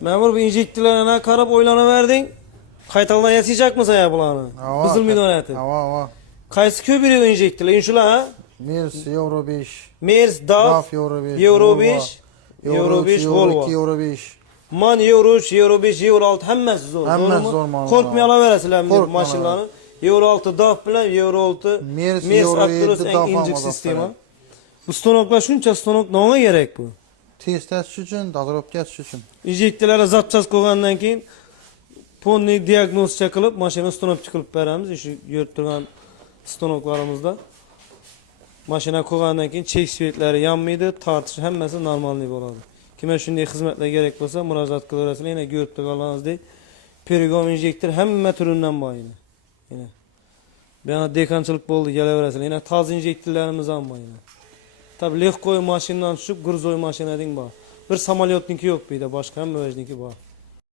Memur bu injektilerine karab oylanıverdin. Qaytadan yasayacak mısın ya bulanı? Kızıl midon eti. Ava. Qaysi köpürüyor injektiler? İnşula ha? Mers Euro 5. Mers, DAF, Euro 5. Euro 5, Euro 5, Volvo. 2 Euro 5. Man Euro 3, Euro 5, Euro 6 hemmesi zor. Hemmesi zor mal. Korkmay alaverasizlar bu Korkma maşinlarni. Euro 6 DAF bilan Euro 6 Mers Euro Euro 7 7 eng DAF injiq olmasa sistema. kerak. Bu stanoklar shuncha stanok nima kerak bu? Test uchun, dozировка uchun. Injektorlarga zapchas qo'ygandan keyin ponni diagnostika qilib, mashina stanok qilib beramiz. Shu yurib turgan stanoklarimizda. Mashina qo'ygandan keyin chek svetlari yanmaydi, tortish hammasi normalniy bo'ladi. Kimga shunday xizmatlar kerak bo'lsa, murojaat qilaverasizlar. Yana ko'rib turganingizdek, perigom injektor hamma turidan bor yana. Yana. Bu yana dekanchilik bo'ldi, kelaverasizlar. Yana toza injektorlarimiz ham bor yana. Tabii lehkoy maşinadan tushib, gruzoy mashina deng bor. Bir samolyotniki yo'q bu yerda, boshqa hamma o'ziniki bor.